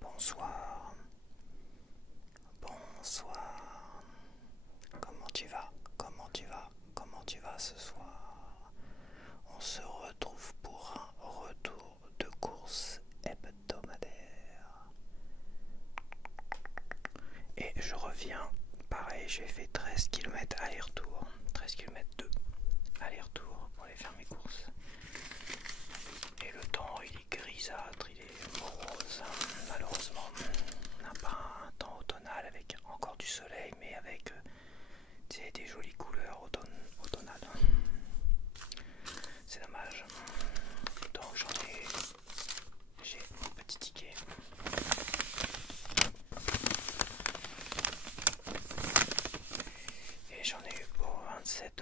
Bonsoir, bonsoir. Comment tu vas? Comment tu vas? Comment tu vas ce soir? On se retrouve pour un retour de course hebdomadaire. Et je reviens, pareil, j'ai fait 13 km aller-retour, 13 km 2 aller-retour pour aller faire mes courses. Et le temps, il est grisâtre, il est morose, malheureusement. On n'a pas un temps automnal avec encore du soleil, mais avec des jolies couleurs automnales. C'est dommage. Donc j'ai mon petit ticket. Et j'en ai eu pour 27,74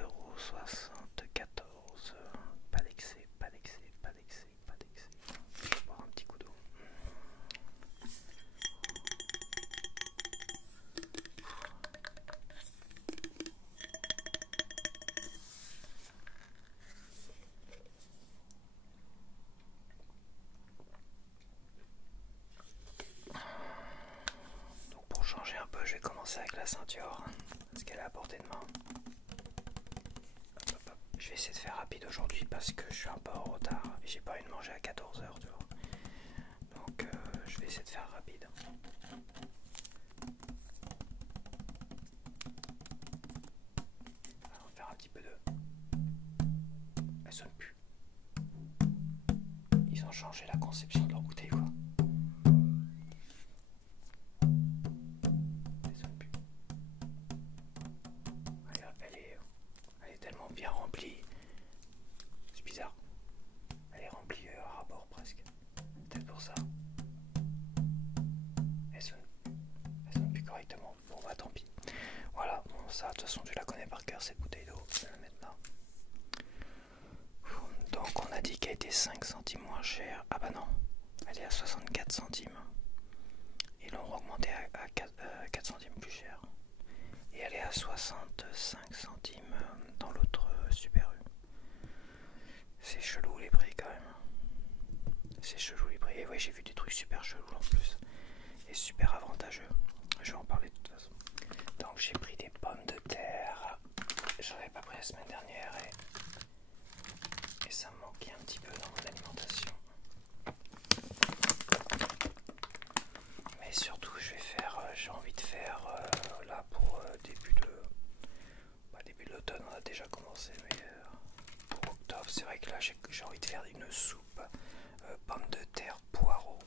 €. Pas d'excès, pas d'excès, pas d'excès, pas d'excès. Je vais boire un petit coup d'eau. Donc pour changer un peu, je vais commencer avec la ceinture, parce qu'elle est à portée de main. Je vais essayer de faire rapide aujourd'hui parce que je suis un peu en retard et j'ai pas eu de manger à 14 h, tu vois. Donc je vais essayer de faire rapide. Alors, on va faire un petit peu de... Elle sonne plus. Ils ont changé la conception de leur bouteille, quoi. Elle sonne plus. Regarde, elle est tellement bien remplie. C'est bizarre. Elle est remplie à rapport presque. Peut-être pour ça. Elle sonne plus correctement. Bon bah tant pis. Voilà, bon ça de toute façon tu la connais par cœur cette bouteille d'eau. Je vais la mettre là. Donc on a dit qu'elle était 5 centimes moins chère. Ah bah non, elle est à 64 centimes. Ils l'ont augmenté à 4 centimes plus cher. Et elle est à 65 centimes dans l'autre Super U. C'est chelou les prix quand même. C'est chelou les prix. Et ouais, j'ai vu des trucs super chelous en plus. Et super avantageux. Je vais en parler de toute façon. Donc j'ai pris des pommes de terre. J'en avais pas pris la semaine dernière et ça me manquait un petit peu dans mon alimentation. Mais surtout j'ai envie de faire là pour début de l'automne, on a déjà commencé, mais pour octobre, c'est vrai que là j'ai envie de faire une soupe pommes de terre poireaux.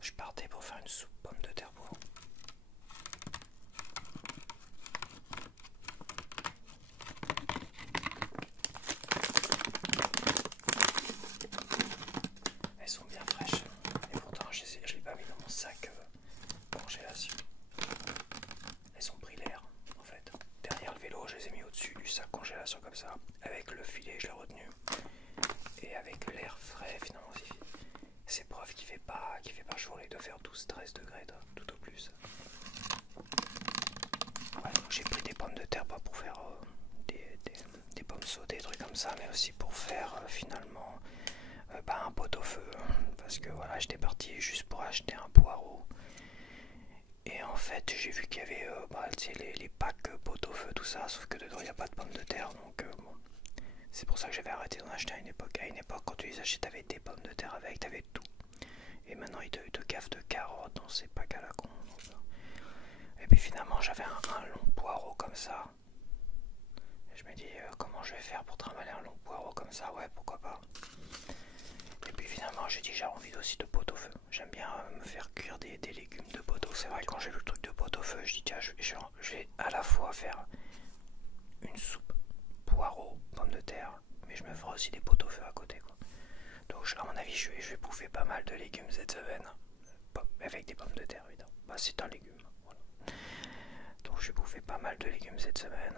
Je partais pour faire une soupe pommes de terre poireaux. Elles sont bien fraîches et pourtant je ne l'ai pas mis dans mon sac congélation. Elles ont pris l'air en fait. Derrière le vélo, je les ai mis au-dessus du sac congélation comme ça. Avec le filet, je l'ai retenu. Et avec l'air frais, finalement, c'est preuve qu'il fait pas chaud. Il doit faire 12-13 degrés tout au plus. Ouais, donc j'ai pris des pommes de terre pas pour faire des pommes sautées, des trucs comme ça, mais aussi pour faire finalement un pot-au-feu. Parce que voilà, j'étais parti juste pour acheter un poireau. Et en fait, j'ai vu qu'il y avait les packs pot-au-feu, tout ça, sauf que dedans il n'y a pas de pommes de terre, donc bon. C'est pour ça que j'avais arrêté d'en acheter à une époque. À une époque, quand tu les achètes, t'avais des pommes de terre avec, t'avais tout. Et maintenant, ils te gaffent de carottes dans ces packs à la con. Et puis finalement, j'avais un long poireau comme ça. Et je me dis, comment je vais faire pour trimballer un long poireau comme ça? Ouais, pourquoi pas. Et puis finalement, j'ai dit, j'ai envie aussi de pot-au-feu. J'aime bien me faire cuire des légumes de pot-au-feu. C'est vrai, quand j'ai vu le truc de pot-au-feu, je dis, tiens, je vais à la fois faire une soupe poireaux, pommes de terre, mais je me ferai aussi des pot-au-feu à côté, quoi. Donc à mon avis je vais bouffer pas mal de légumes cette semaine, avec des pommes de terre évidemment. Bah c'est un légume, voilà. Donc je vais bouffer pas mal de légumes cette semaine,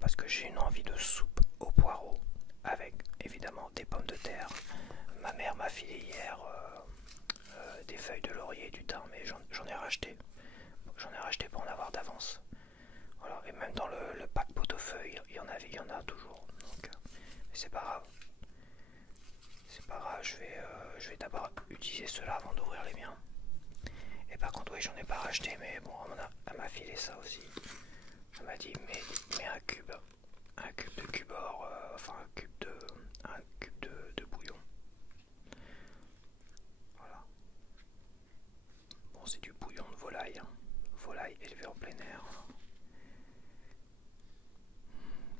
parce que j'ai une envie de soupe aux poireaux, avec évidemment des pommes de terre. Ma mère m'a filé hier des feuilles de laurier et du thym, mais j'en ai racheté. J'en ai racheté pour en avoir d'avance. Voilà, et même dans le pack pot avis il y en a toujours, donc mais c'est pas grave. C'est pas grave, je vais d'abord utiliser ceux-là avant d'ouvrir les miens. Et par contre oui j'en ai pas racheté, mais bon elle m'a filé ça aussi. Elle m'a dit mais un cube de cubor, enfin un cube de bouillon. Voilà. Bon c'est du bouillon de volaille, hein. Volaille élevée en plein air.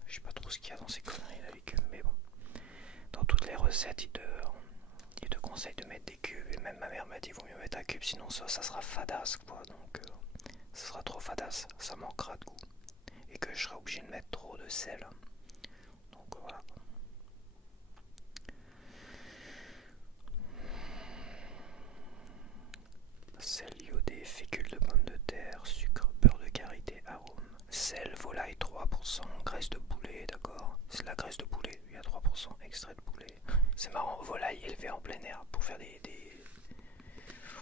Je sais pas trop ce qu'il y a dans ces conneries là les cubes, mais bon. Dans toutes les recettes ils te conseillent de mettre des cubes, et même ma mère m'a dit vaut mieux mettre un cube sinon ça sera fadasse quoi, donc ça sera trop fadasse, ça manquera de goût et que je serai obligé de mettre trop de sel, donc voilà. Sel iodé, fécule de pommes de terre, sucre, beurre de karité, arôme, sel, volaille 3%, graisse de poulet, d'accord, c'est de la graisse de poulet, il y a 3% extrait de poulet. C'est marrant, volaille élevée en plein air pour faire des...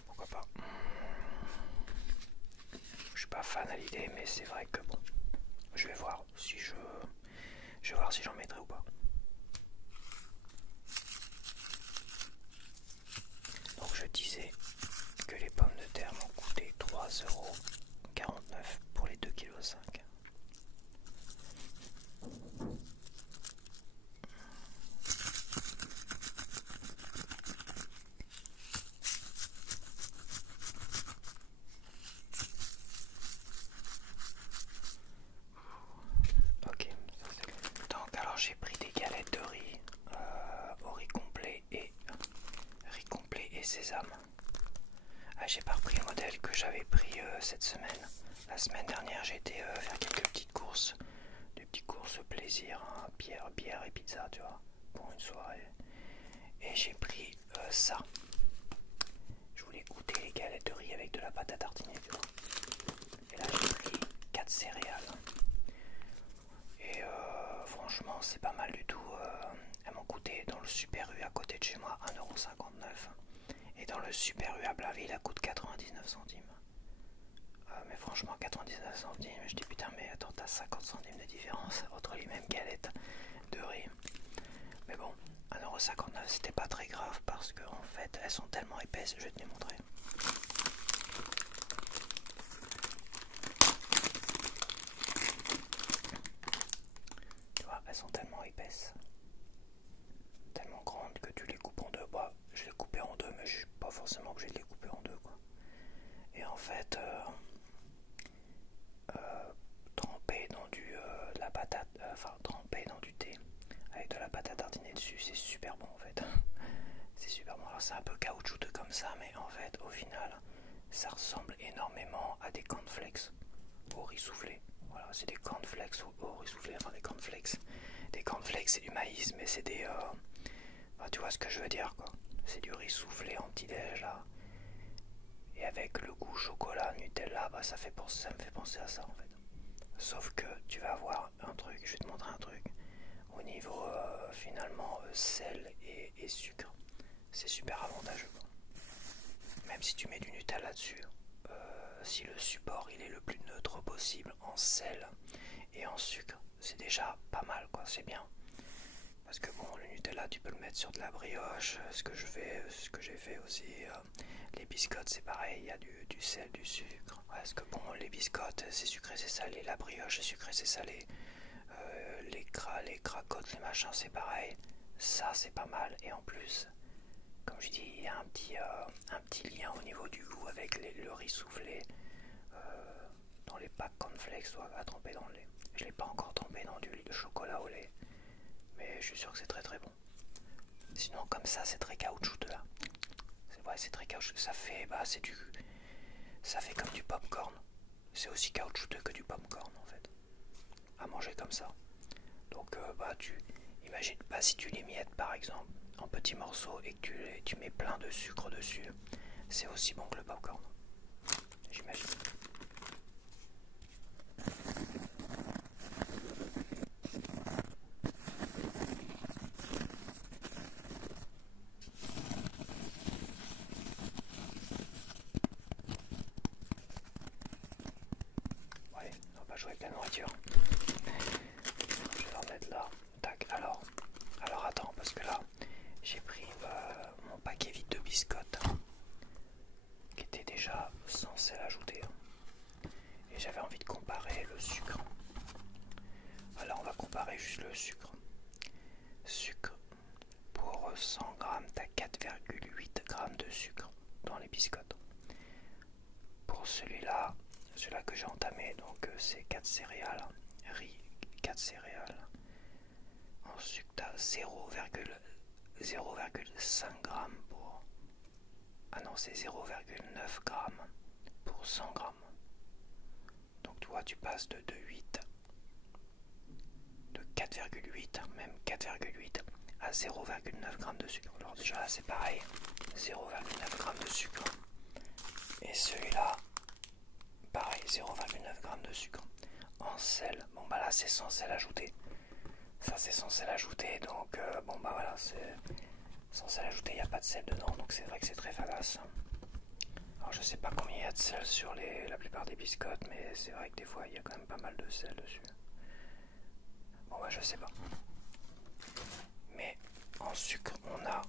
Pourquoi pas. Je suis pas fan à l'idée, mais c'est vrai que bon, je vais voir si j'en mettrai ou pas. Donc je disais que les pommes de terre m'ont coûté 3,49 € pour les 2,5 kg. Ok, donc alors j'ai pris des galettes de riz au riz complet et sésame. Ah, j'ai pas repris le modèle que j'avais pris cette semaine. La semaine dernière j'ai été faire quelques petites courses, des petites courses plaisir, hein, bière et pizza tu vois, pour une soirée. Et j'ai pris ça. Je voulais goûter les galettes de riz avec de la pâte à tartiner tu vois. Et là j'ai pris 4 céréales. Et franchement c'est pas mal du tout. Elles m'ont coûté dans le Super U à côté de chez moi 1,59 €. Et dans le Super U à Blainville elle coûte 99 centimes. Mais franchement 99 centimes, je dis putain mais attends t'as 50 centimes de différence entre les mêmes galettes de riz. Mais bon 1,59 € c'était pas très grave parce que en fait elles sont tellement épaisses, je vais te les montrer. Tu vois, elles sont tellement épaisses, tellement grandes que tu les coupes en deux. Bah, je les coupais en deux, mais je suis pas forcément obligé de les couper en deux, quoi. Et en fait, tremper dans de la patate, tremper dans du thé avec de la pâte à tartiner dessus, c'est super bon en fait. C'est super bon. Alors c'est un peu caoutchouteux comme ça, mais en fait, au final, ça ressemble énormément à des cornflakes au riz soufflé. Voilà, c'est des cornflakes au riz soufflé, enfin des cornflakes. Des cornflakes, c'est du maïs, mais c'est des... tu vois ce que je veux dire, quoi. C'est du riz soufflé en petit-déj, là. Et avec le goût chocolat, Nutella, bah ça me fait penser à ça, en fait. Sauf que tu vas avoir un truc, je vais te montrer un truc. Au niveau, finalement, sel et sucre, c'est super avantageux, quoi. Même si tu mets du Nutella dessus, si le support il est le plus neutre possible en sel et en sucre, c'est déjà pas mal quoi, c'est bien. Parce que bon, le Nutella tu peux le mettre sur de la brioche, ce que j'ai fait aussi. Les biscottes c'est pareil, il y a du sel, du sucre. Parce que bon, les biscottes c'est sucré, c'est salé, la brioche c'est sucré, c'est salé. Les cracottes, les machins c'est pareil. Ça c'est pas mal et en plus, comme je dis, il y a un petit lien au niveau du goût avec le riz soufflé dans les packs cornflakes à tremper dans le lait. Je ne l'ai pas encore trempé dans du chocolat au lait, mais je suis sûr que c'est très très bon. Sinon comme ça c'est très caoutchouteux. Hein. C'est très caoutchouteux. Ça fait comme du popcorn. C'est aussi caoutchouteux que du popcorn en fait. À manger comme ça. Donc tu imagines pas si tu les miettes par exemple en petits morceaux et que tu mets plein de sucre dessus, c'est aussi bon que le popcorn, j'imagine. Ouais, on va pas jouer avec la nourriture. Je vais faire le sucre. Sucre, pour 100 grammes, tu as 4,8 grammes de sucre dans les biscottes. Pour celui-là que j'ai entamé, donc c'est 4 céréales, riz, 4 céréales. En sucre, tu as 0,5 grammes pour... Ah non, c'est 0,9 grammes pour 100 grammes. Donc toi, tu passes de 2,8, de 4,8, même 4,8 à 0,9 grammes de sucre. Alors déjà là, c'est pareil, 0,9 grammes de sucre. Et celui-là, pareil, 0,9 grammes de sucre. En sel, bon bah là c'est sans sel ajouté. Ça c'est sans sel ajouté, donc bon bah voilà, c'est sans sel ajouté, il n'y a pas de sel dedans, donc c'est vrai que c'est très fadasse. Alors je sais pas combien il y a de sel sur la plupart des biscottes, mais c'est vrai que des fois il y a quand même pas mal de sel dessus. Bon bah je sais pas. Mais en sucre, on a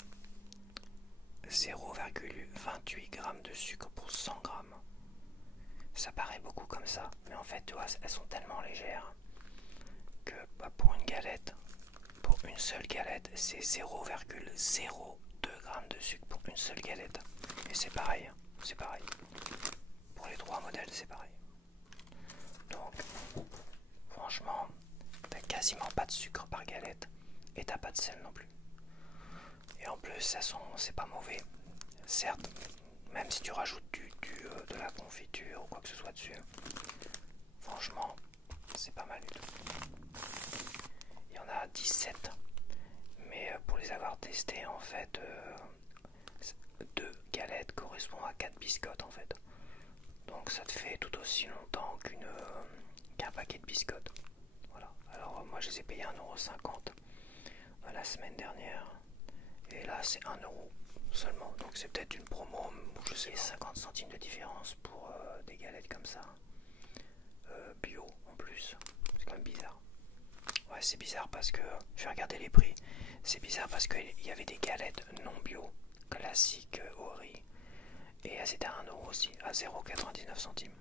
0,28 grammes de sucre pour 100 grammes. Ça paraît beaucoup comme ça, mais en fait, tu vois, elles sont tellement légères que bah, pour une galette, pour une seule galette, c'est 0,02 grammes de sucre pour une seule galette. Et c'est pareil, c'est pareil. Pour les 3 modèles, c'est pareil. Donc, franchement, t'as quasiment pas de sucre par galette et t'as pas de sel non plus. Et en plus, c'est pas mauvais. Certes, même si tu rajoutes de la confiture ou quoi que ce soit dessus, franchement, c'est pas mal du tout. Il y en a 17, mais pour les avoir testés, en fait, 2 galettes correspondent à 4 biscottes, en fait. Donc ça te fait tout aussi longtemps qu'un paquet de biscottes. Voilà. Alors moi, je les ai payés 1,50 € la semaine dernière. Et là, c'est 1 € seulement. Donc c'est peut-être une promo, je sais pas. 50 centimes de différence pour des galettes comme ça. Bio en plus. C'est quand même bizarre. Ouais, c'est bizarre parce que... Je vais regarder les prix. C'est bizarre parce qu'il y avait des galettes non bio, classiques au riz. Et elles étaient à 1 € aussi, à 0,99 centimes.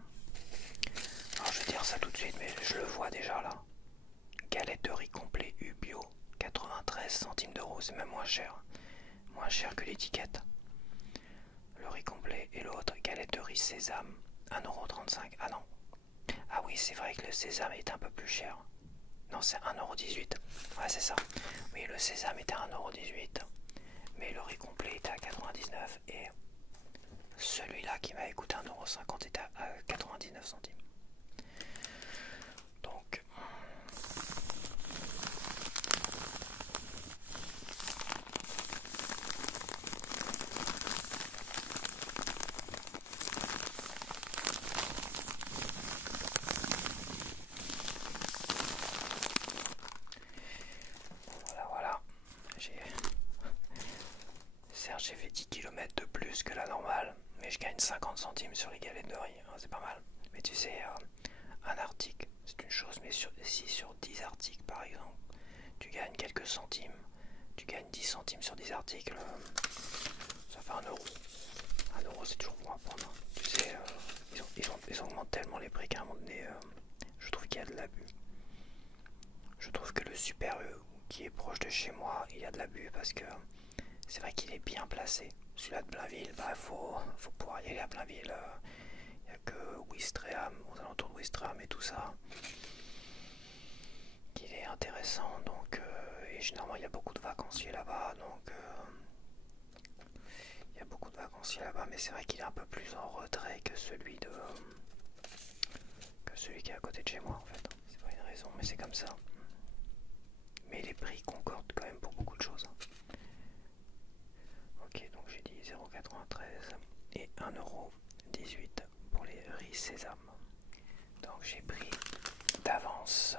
Alors je vais dire ça tout de suite, mais je le vois déjà là. Galette de riz complet U bio, 93 centimes d'euros, c'est même moins cher. Moins cher que l'étiquette. Le riz complet et l'autre, galette de riz sésame, 1,35 €. Ah non. Ah oui, c'est vrai que le sésame est un peu plus cher. Non, c'est 1,18 €. Ouais, c'est ça. Oui, le sésame était à 1,18 €. Mais le riz complet était à 99 et celui-là qui m'avait coûté 1,50 € était à 99 centimes. Donc... Voilà. Certes, j'ai fait 10 km de plus que la normale, mais je gagne 50 centimes sur les galettes de riz. C'est pas mal. Mais tu sais, un article, c'est une chose, mais si sur 10 articles, par exemple, tu gagnes quelques centimes, tu gagnes 10 centimes sur 10 articles, ça fait 1 €. 1 €, c'est toujours bon à prendre. Tu sais, ils augmentent tellement les prix qu'à un moment donné, je trouve qu'il y a de l'abus. Je trouve que le Super U, qui est proche de chez moi, il y a de l'abus parce que c'est vrai qu'il est bien placé. Celui-là de Blainville, bah, faut pouvoir y aller à Blainville. Il n'y a que Ouistreham, aux alentours de Ouistreham et tout ça, qui est intéressant. Donc, et généralement, il y a beaucoup de vacanciers là-bas. Donc, il y a beaucoup de vacanciers là-bas, mais c'est vrai qu'il est un peu plus en retrait que celui qui est à côté de chez moi, en fait. C'est pas une raison, mais c'est comme ça. Mais les prix concordent quand même pour beaucoup de choses. Ok, donc j'ai dit 0,93 et 1,18 € pour les riz sésame. Donc j'ai pris d'avance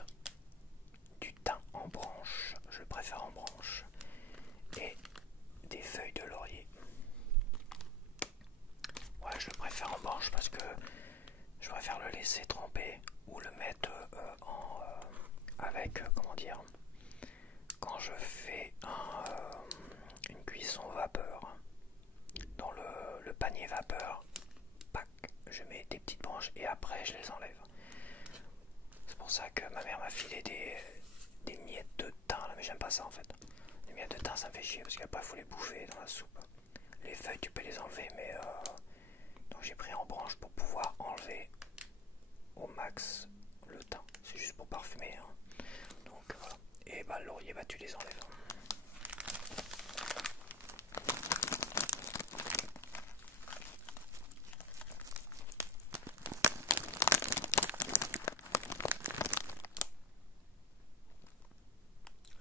du thym en branche, je le préfère en branche, et des feuilles de laurier. Ouais, je le préfère en branche parce que je préfère le laisser tremper ou le mettre avec, comment dire, quand je fais une cuisson vapeur, dans le panier vapeur, pac, je mets des petites branches et après je les enlève. C'est pour ça que ma mère m'a filé des miettes de thym là, mais j'aime pas ça en fait. Les miettes de thym ça me fait chier parce qu'après il faut les bouffer dans la soupe. Les feuilles tu peux les enlever, mais donc j'ai pris en branche pour pouvoir enlever au max le thym. C'est juste pour parfumer. Hein. Donc voilà. Et bah le laurier, bah tu les enlèves.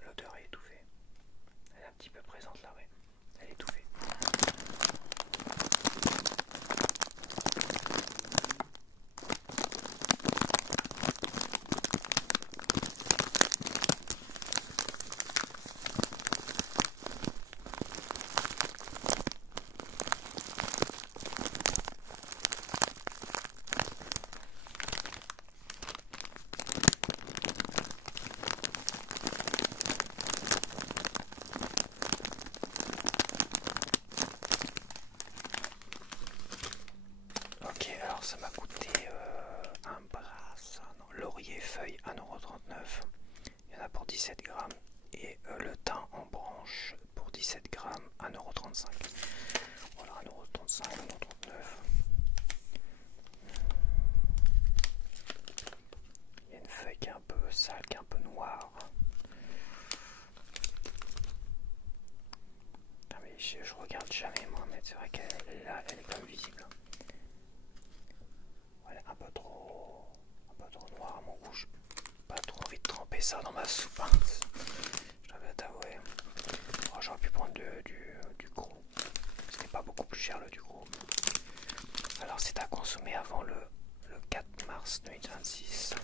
L'odeur est étouffée. Elle est un petit peu présente là, ouais. Elle est étouffée. Ok, alors ça m'a coûté un bras, ça, non, laurier feuille 1,39 €. Il y en a pour 17 grammes. Et le thym en branche pour 17 grammes, 1,35 €. Voilà, 1,35 €, 1,39 €. Il y a une feuille qui est un peu sale, qui est un peu noire. Putain, mais je regarde jamais moi, mais c'est vrai qu'elle est là, elle est quand même visible. Ouais, un peu trop noir à mon goût. J'ai pas trop envie de tremper ça dans ma soupe. Hein. Je dois t'avouer. Oh, j'aurais pu prendre du gros. C'était pas beaucoup plus cher le du gros. Alors c'est à consommer avant le 4 mars 2026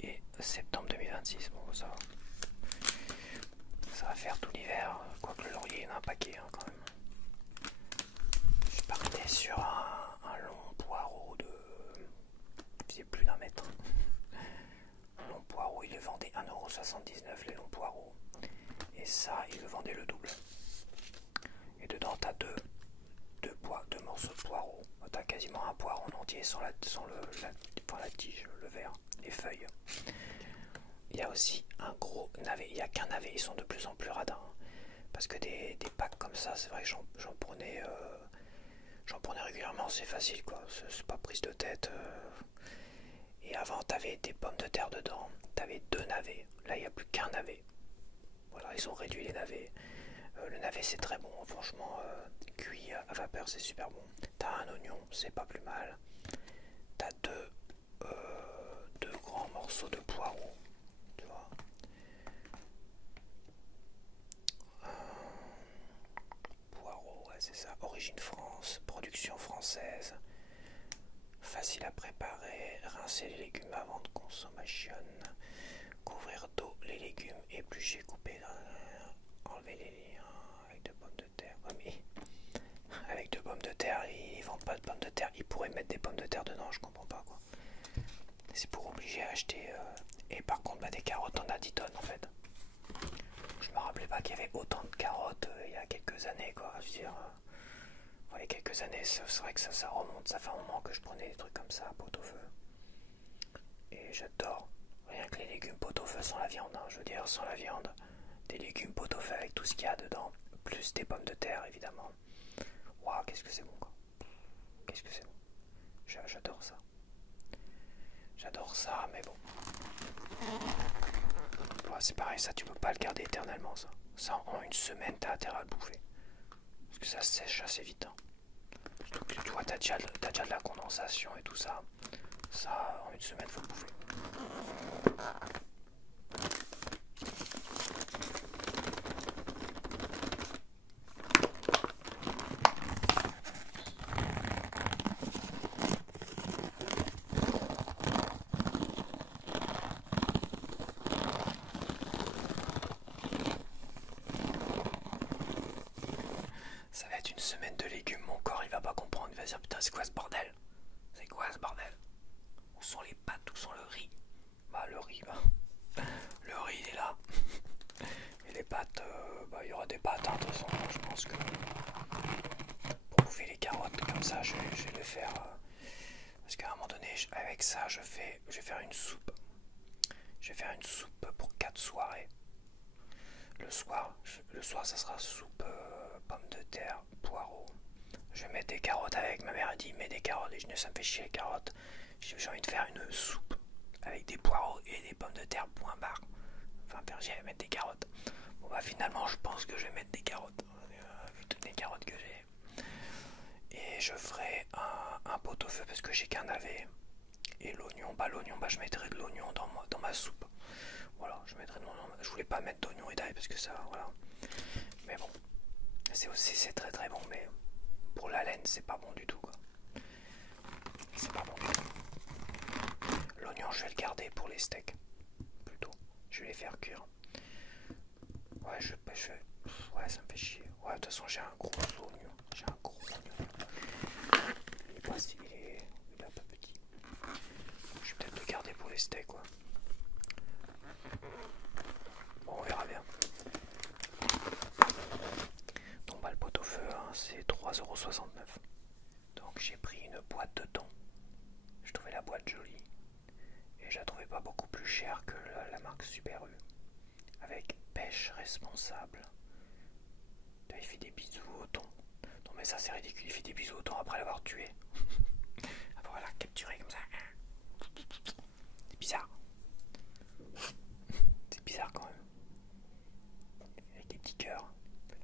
et septembre 2026. Bon, ça va faire tout l'hiver. Quoique le laurier, il y en a un paquet hein, quand même. Je partais sur un long poireau de... Il faisait plus d'1 mètre. Un long poireau, il le vendait 1,79 € les longs poireaux. Et ça, il le vendait le double. Et dedans, t'as deux morceaux de poireau. T'as quasiment un poireau en entier sans la tige, le verre, les feuilles. Il y a aussi un gros navet. Il n'y a qu'un navet, ils sont de plus en plus radins. Hein. Parce que des packs comme ça, c'est vrai que j'en prenais régulièrement, c'est facile quoi. C'est pas prise de tête. Et avant, t'avais des pommes de terre dedans. T'avais 2 navets. Là, il n'y a plus qu'un navet. Voilà, ils ont réduit les navets. Le navet, c'est très bon. Franchement, cuit à vapeur, c'est super bon. T'as un oignon, c'est pas plus mal. T'as deux grands morceaux de poireaux. Tu vois. Poireaux, ouais, c'est ça. Origine France, production française. Facile à préparer. Rincer les légumes avant de consommation. Couvrir d'eau les légumes, éplucher, couper, enlever les liens avec de pommes de terre. Oh, mais avec de pommes de terre, ils vendent pas de pommes de terre. Ils pourraient mettre des pommes de terre dedans, je comprends pas quoi. C'est pour obliger à acheter. Et par contre, bah, des carottes, on a 10 tonnes en fait. Je me rappelais pas qu'il y avait autant de carottes il y a quelques années quoi. Je veux dire, il y a quelques années, c'est vrai que ça remonte. Ça fait un moment que je prenais des trucs comme ça à pot-au-feu. Et j'adore. Rien que les légumes pot-au-feu sans la viande, hein, je veux dire, sans la viande. Des légumes pot-au-feu avec tout ce qu'il y a dedans. Plus des pommes de terre, évidemment. Waouh, qu'est-ce que c'est bon, quoi. Qu'est-ce que c'est bon. J'adore ça. J'adore ça, mais bon. Ouais, c'est pareil, ça, tu peux pas le garder éternellement, ça. Ça, en une semaine, t'as intérêt à le bouffer. Parce que ça sèche assez vite. Hein. Surtout que tu vois, t'as déjà de la condensation et tout ça. Ça, en une semaine, faut le bouffer. Ça va être une semaine de légumes, mon corps il va pas comprendre, il va dire putain c'est quoi ce bordel? C'est quoi ce bordel? Où sont les pâtes? Où sont le riz? Bah le riz, le riz il est là. Et les pâtes, il y aura des pâtes hein, de toute façon, je pense que pour bouffer les carottes comme ça je vais les faire. Parce qu'à un moment donné avec ça je vais faire une soupe. Je vais faire une soupe pour soirée. Le soir ça sera soupe pommes de terre, poireaux. Je vais mettre des carottes avec. Ma mère a dit mets des carottes et ça me fait chier les carottes. J'ai envie de faire une soupe avec des poireaux et des pommes de terre point barre. Enfin j'ai mettre des carottes. Bon bah finalement je pense que je vais mettre des carottes. Vu toutes les carottes que j'ai. Et je ferai un pot-au-feu parce que j'ai qu'un navet. Et l'oignon, je mettrai de l'oignon dans ma soupe. Voilà, je mettrai de l'oignon. Je voulais pas mettre d'oignon et d'ail parce que ça, voilà. Mais bon, c'est très très bon, mais pour la laine, c'est pas bon du tout, quoi. C'est pas bon du tout. L'oignon, je vais le garder pour les steaks, plutôt. Je vais les faire cuire. Ouais, ouais, ça me fait chier. Ouais, de toute façon, j'ai un gros oignon. J'ai un gros oignon. Il est un peu petit. Je vais peut-être le garder pour les steaks, quoi. Bon, on verra bien. Donc, bah, le pot-au-feu, hein, c'est 3,69 €. Donc, j'ai pris une boîte de thon. Je trouvais la boîte jolie. Et je la trouvais pas beaucoup plus chère que la marque Super U. Avec pêche responsable. Là, il fait des bisous au thon. Non, mais ça, c'est ridicule. Il fait des bisous au thon après l'avoir tué. Après l'avoir capturé comme ça. C'est bizarre. C'est bizarre quand même. Avec des petits cœurs.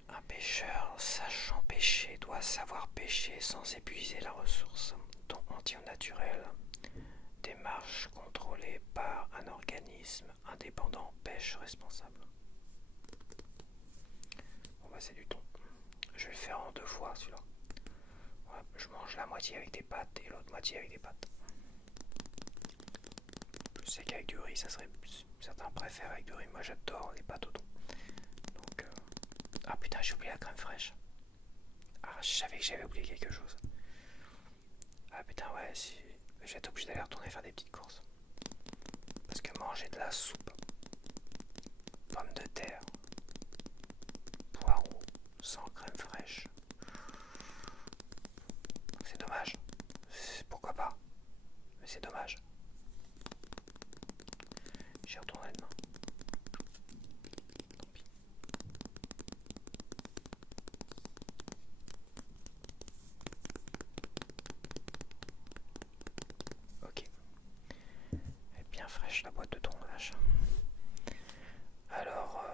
Un pêcheur sachant pêcher doit savoir pêcher sans épuiser la ressource. Thon entier naturel. Démarche contrôlée par un organisme indépendant. Pêche responsable. Bon bah c'est du thon. Je vais le faire en 2 fois celui-là. Voilà, je mange la moitié avec des pâtes et l'autre moitié avec des pâtes. Je sais qu'avec du riz, ça serait. Certains préfèrent avec du riz. Moi j'adore les pâtes au thon. Donc. Ah putain, j'ai oublié la crème fraîche. Ah, je savais que j'avais oublié quelque chose. Ah putain, ouais, si. Je vais être obligé d'aller retourner faire des petites courses. Parce que manger de la soupe, pommes de terre, poireaux, sans crème fraîche, c'est dommage. Pourquoi pas? Mais c'est dommage. J'y retournerai demain. Tant pis. Ok. Elle est bien fraîche la boîte de thon, vache. Alors,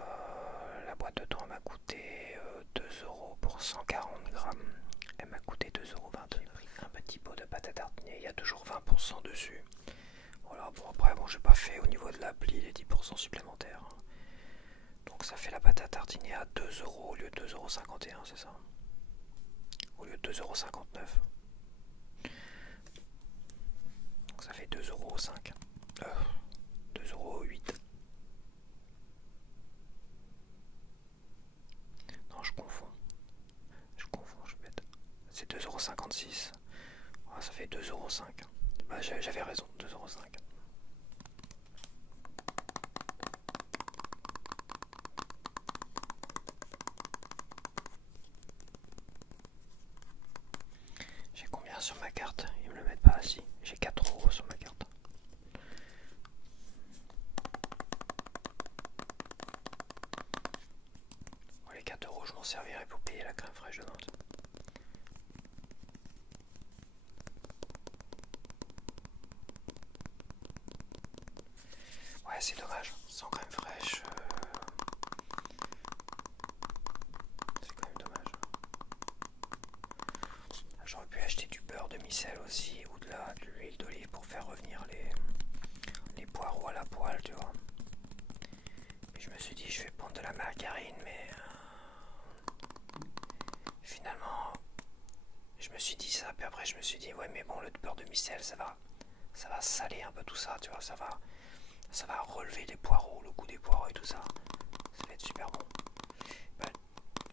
la boîte de thon m'a coûté 2 € pour 140 grammes. Elle m'a coûté 2,20 €. Un petit pot de pâte à tartiner, il y a toujours 20% dessus. Voilà, bon après, bon, j'ai pas fait au niveau de l'appli les 10% supplémentaires. Donc ça fait la pâte à tartiner à 2 € au lieu de 2,51 €, c'est ça? Au lieu de 2,59 €. Donc ça fait 2,05 €. 2,08 €. Non, je confonds. Je vais mettre. C'est 2,56 €. Oh, ça fait 2,05 €. Bah, j'avais raison, 2,05 €. J'ai combien sur ma carte? Ils me le mettent pas assis. J'ai 4 € sur ma carte. Bon, les 4 € je m'en servirai pour payer la crème fraîche de Nantes. Ouais, c'est dommage. Sans crème fraîche, c'est quand même dommage. J'aurais pu acheter du beurre de micelle aussi ou de l'huile d'olive pour faire revenir les poireaux à la poêle, tu vois. Et je me suis dit, je vais prendre de la margarine, mais finalement, je me suis dit ça. Puis après, je me suis dit, ouais, mais bon, le beurre de micelle, ça va saler un peu tout ça, tu vois. Ça va relever les poireaux, le goût des poireaux et tout ça. Ça va être super bon. Bah,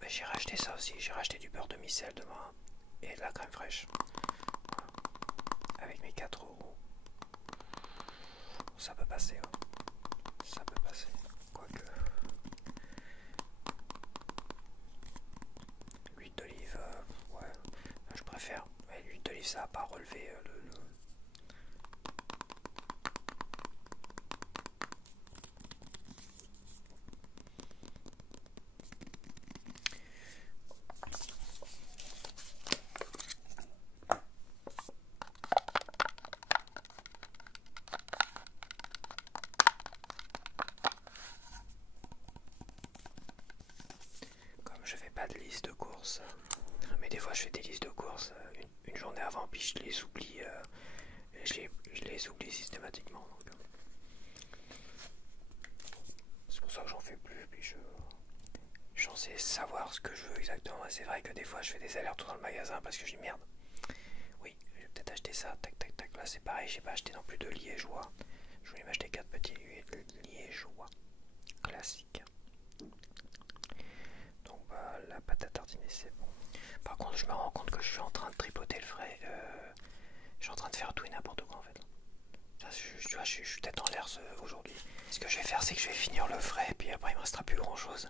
j'ai racheté ça aussi. J'ai racheté du beurre de micelle demain et de la crème fraîche. Voilà. Avec mes 4 €. Ça peut passer. Ouais. Ça peut passer. Quoique. L'huile d'olive, ouais. Je préfère. Mais l'huile d'olive, ça va pas relever le. listes de courses. Mais des fois je fais des listes de courses une journée avant, puis je les oublie, je les oublie systématiquement. C'est pour ça que j'en fais plus, puis j'en sais savoir ce que je veux exactement. Et c'est vrai que des fois je fais des allers-retours dans le magasin parce que je dis merde. Oui, je vais peut-être acheter ça, tac tac tac. Là c'est pareil, j'ai pas acheté non plus de liégeois. Je voulais m'acheter 4 petits liégeois classiques. Donc bah, la pâte à tartiner c'est bon. Par contre je me rends compte que je suis en train de tripoter le frais. Je suis en train de faire tout et n'importe quoi en fait. Tu vois, je suis tête en l'air aujourd'hui. Ce que je vais faire c'est que je vais finir le frais et puis après il me restera plus grand chose.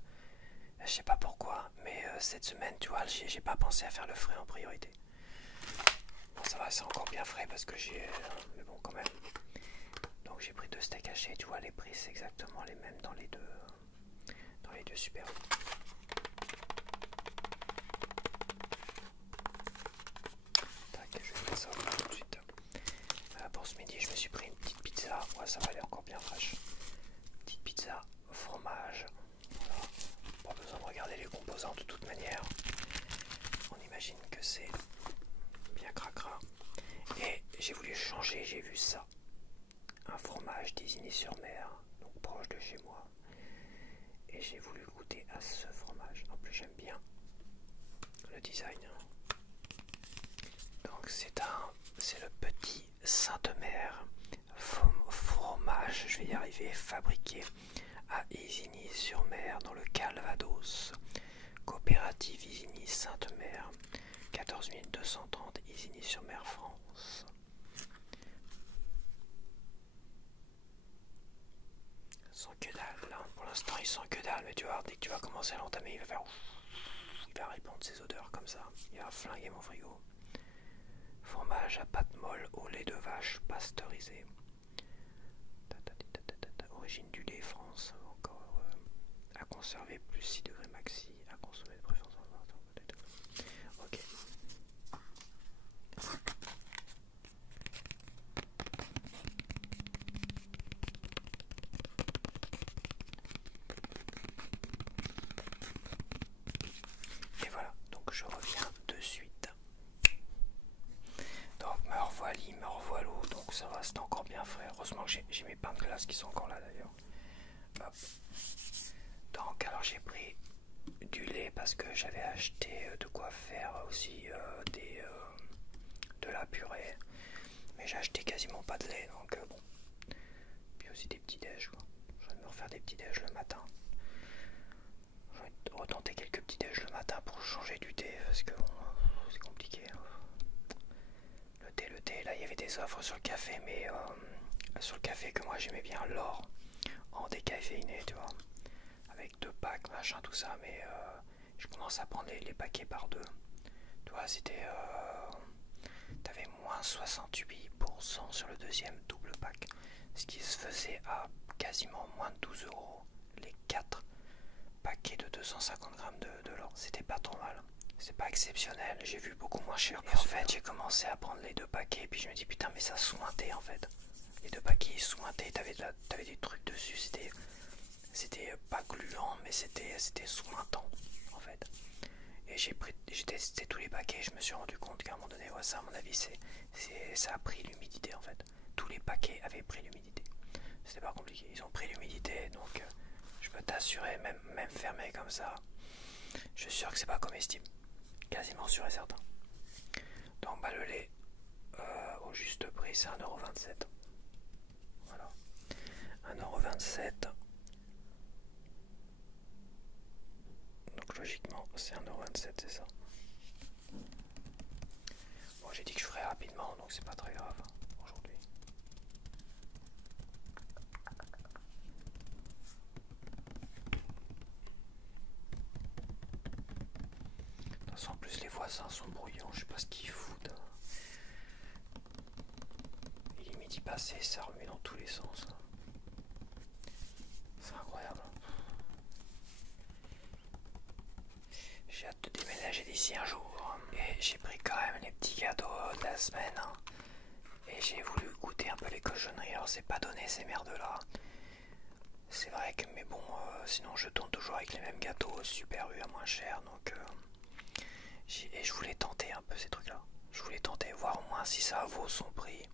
Je sais pas pourquoi, mais cette semaine tu vois j'ai pas pensé à faire le frais en priorité. Bon ça va, c'est encore bien frais parce que mais bon quand même. Donc j'ai pris 2 steaks hachés, tu vois les prix c'est exactement les mêmes dans les deux super. Tac, je vais mettre ça tout de suite. Pour ce midi je me suis pris une petite pizza, ouais ça va aller encore bien fraîche. Petite pizza fromage, voilà. Pas besoin de regarder les composants de toute manière. On imagine que c'est bien cracra. Et j'ai voulu changer, j'ai vu ça. Un fromage d'Isigny-sur-Mer, donc proche de chez moi. Et j'ai voulu goûter à ce fromage. En plus j'aime bien le design. Donc c'est le petit Sainte-Mère fromage, je vais y arriver, fabriqué à Isigny-sur-Mer dans le Calvados. Coopérative Isigny-Sainte-Mère, 14 230 Isigny-sur-Mer, France. Sans que dalle, hein. Pour l'instant il sent que dalle, mais tu vois, dès que tu vas commencer à l'entamer, il va faire il va répandre ses odeurs comme ça, il va flinguer mon frigo. Fromage à pâte molle au lait de vache pasteurisé. Origine du lait France, encore à conserver plus 6 degrés maxi, à consommer de préférence. Ok. Et voilà, donc je reviens de suite. Donc me revoilà, donc ça va, c'est encore bien frais. Heureusement que j'ai mes pains de glace qui sont encore là d'ailleurs. Hop. Donc alors j'ai pris du lait parce que j'avais acheté de quoi faire aussi de la purée. Mais j'ai acheté quasiment pas de lait, donc bon. Puis aussi des petits déj quoi. Je vais me refaire des petits déj le matin. Je vais retenter quelques petits déj le matin pour changer du thé parce que bon, c'est compliqué. Le thé, là il y avait des offres sur le café, mais sur le café que moi j'aimais bien, l'or en décaféiné, tu vois, avec 2 packs, machin, tout ça, mais je commence à prendre les paquets par 2. Tu vois, c'était t'avais moins 68% sur le deuxième double pack, ce qui se faisait à quasiment moins de 12 € les 4 paquets de 250 grammes de l'or. C'était pas trop mal, c'est pas exceptionnel, j'ai vu beaucoup moins cher. Et en fait j'ai commencé à prendre les 2 paquets, puis je me dis putain mais ça sous-minté en fait. Les 2 paquets sous-mintés, t'avais des trucs dessus, c'était pas gluant, mais c'était sous-mintant en fait. Et j'ai testé tous les paquets, je me suis rendu compte qu'à un moment donné, ouais, ça à mon avis ça a pris l'humidité en fait. Tous les paquets avaient pris l'humidité. C'était pas compliqué, ils ont pris l'humidité, donc je peux t'assurer, même fermé comme ça, je suis sûr que c'est pas comestible. Quasiment sûr et certain. Donc bah le lait au juste prix c'est 1,27 €. Voilà. 1,27 €. Donc logiquement c'est 1,27 €, c'est ça. Bon j'ai dit que je ferais rapidement donc c'est pas très grave aujourd'hui. De toute façon en plus les voisins sont bruyants, je sais pas ce qu'ils foutent. Il est midi passé, ça remue dans tous les sens. C'est incroyable. J'ai hâte de déménager d'ici un jour. Et j'ai pris quand même les petits gâteaux de la semaine. Et j'ai voulu goûter un peu les cochonneries. Alors c'est pas donné ces merdes là. C'est vrai que mais bon, sinon je tourne toujours avec les mêmes gâteaux Super U à moins cher. Donc Et je voulais tenter un peu ces trucs-là. Je voulais tenter, voir au moins si ça vaut son prix.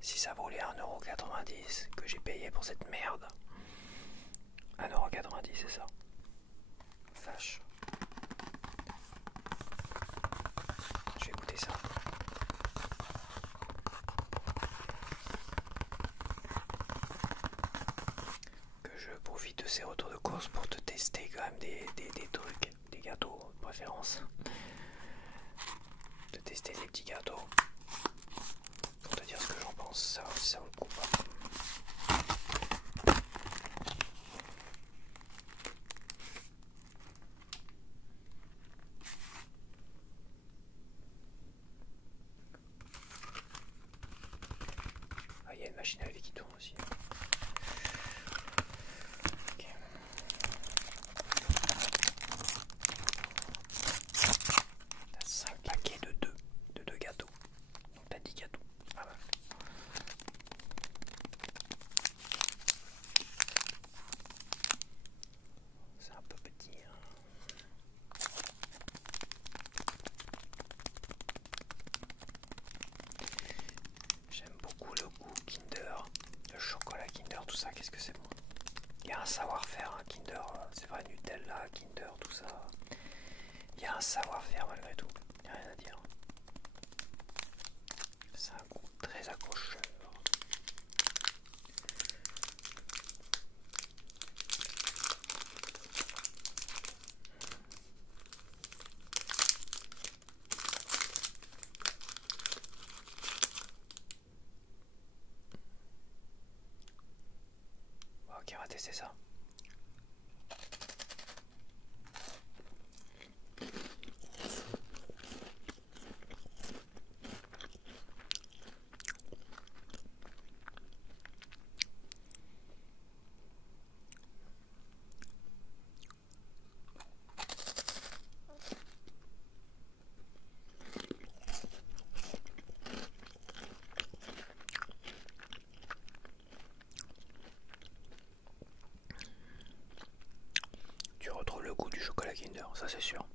Si ça vaut les 1,90€ que j'ai payé pour cette merde. 1,90€, c'est ça. Vache. Je vais goûter ça. Que je profite de ces retours de course pour te tester quand même des trucs, des gâteaux de préférence. De tester des petits gâteaux. Pour te dire ce que j'en pense, savoir si ça vaut le coup ou pas. Ah, il y a une machine à laver qui tourne aussi. Okay. T'as 5 paquets de 2 gâteaux. Donc t'as 10 gâteaux. Ah bah. C'est un peu petit. Hein. J'aime beaucoup le goût Kinder, le chocolat Kinder, tout ça, qu'est-ce que c'est bon. Il y a un savoir-faire, hein, Kinder, c'est vrai, Nutella, Kinder, tout ça. Il y a un savoir-faire malgré tout, il n'y a rien à dire. C'est un goût très accrocheur. Ok, on va tester ça. Tu retrouves le goût du chocolat Kinder, ça c'est sûr.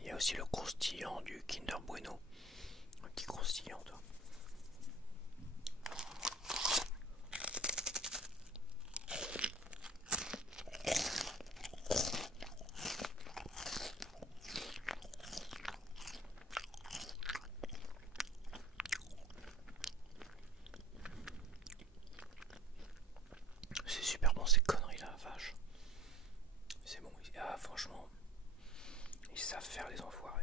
Il y a aussi le croustillant du Kinder Bueno. Un petit croustillant, toi. C'est super bon ces conneries là, vache. C'est bon, ah, franchement, ils savent faire les enfoirés.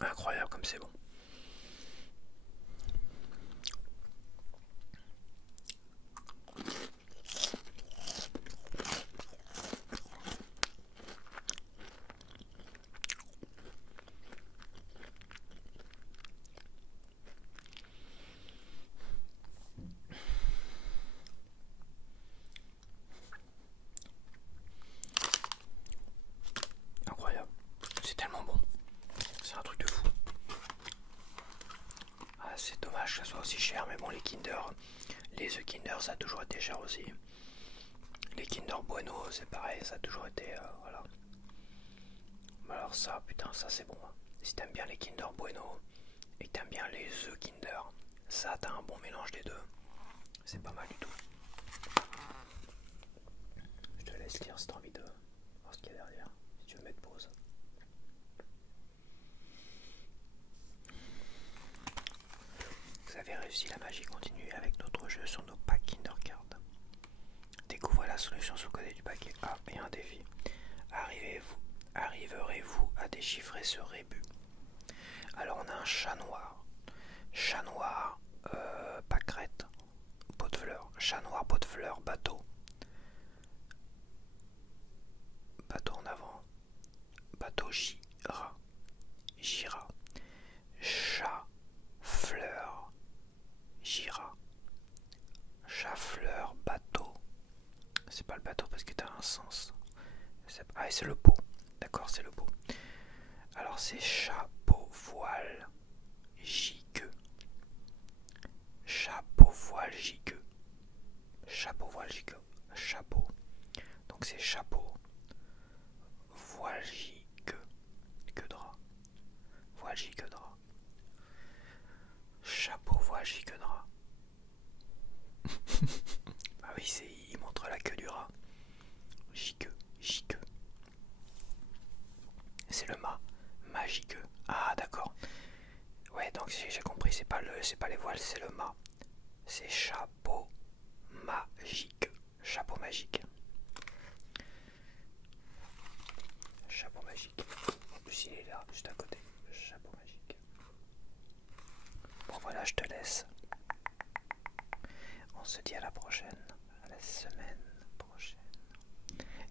Incroyable comme c'est bon. Incroyable. C'est tellement bon. C'est un truc de fou. Ah, c'est dommage que ça soit aussi cher, mais bon, les Kinder, les œufs Kinder, ça a toujours été cher aussi. Les Kinder Bueno, c'est pareil, ça a toujours été, voilà. Mais alors ça, putain, ça c'est bon. Hein. Si t'aimes bien les Kinder Bueno et que t'aimes bien les œufs Kinder, ça t'as un bon mélange des deux. C'est pas mal du tout. Je te laisse lire si t'as envie de voir ce qu'il y a derrière. Si tu veux mettre pause. Vous avez réussi, la magie continue avec notre jeu sur nos packs Kinder Card. Découvrez la solution sous-codée du paquet A et un défi. Arriverez-vous à déchiffrer ce rébut? Alors on a un chat noir, pâquerette, pot de fleurs, chat noir, pot de fleurs, bateau en avant, bateau gira, chat Ah, et c'est le pot. D'accord, c'est le pot. Alors c'est chapeau, voile, gigue. Chapeau, voile, gigue. Chapeau, voile, gigue. Chapeau. Donc c'est chapeau, voile, gigue. Que drap. Voile, gigue, drap. Chapeau, voile, gigue, drap. Ah oui, il montre la queue du rat. Gigue, gigue. C'est le mât. Magique. Ah d'accord. Ouais, donc j'ai compris, c'est pas les voiles, c'est le mât. C'est chapeau magique. Chapeau magique. Chapeau magique. En plus il est là, juste à côté. Chapeau magique. Bon voilà, je te laisse. On se dit à la prochaine. À la semaine prochaine.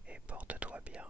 Et porte-toi bien.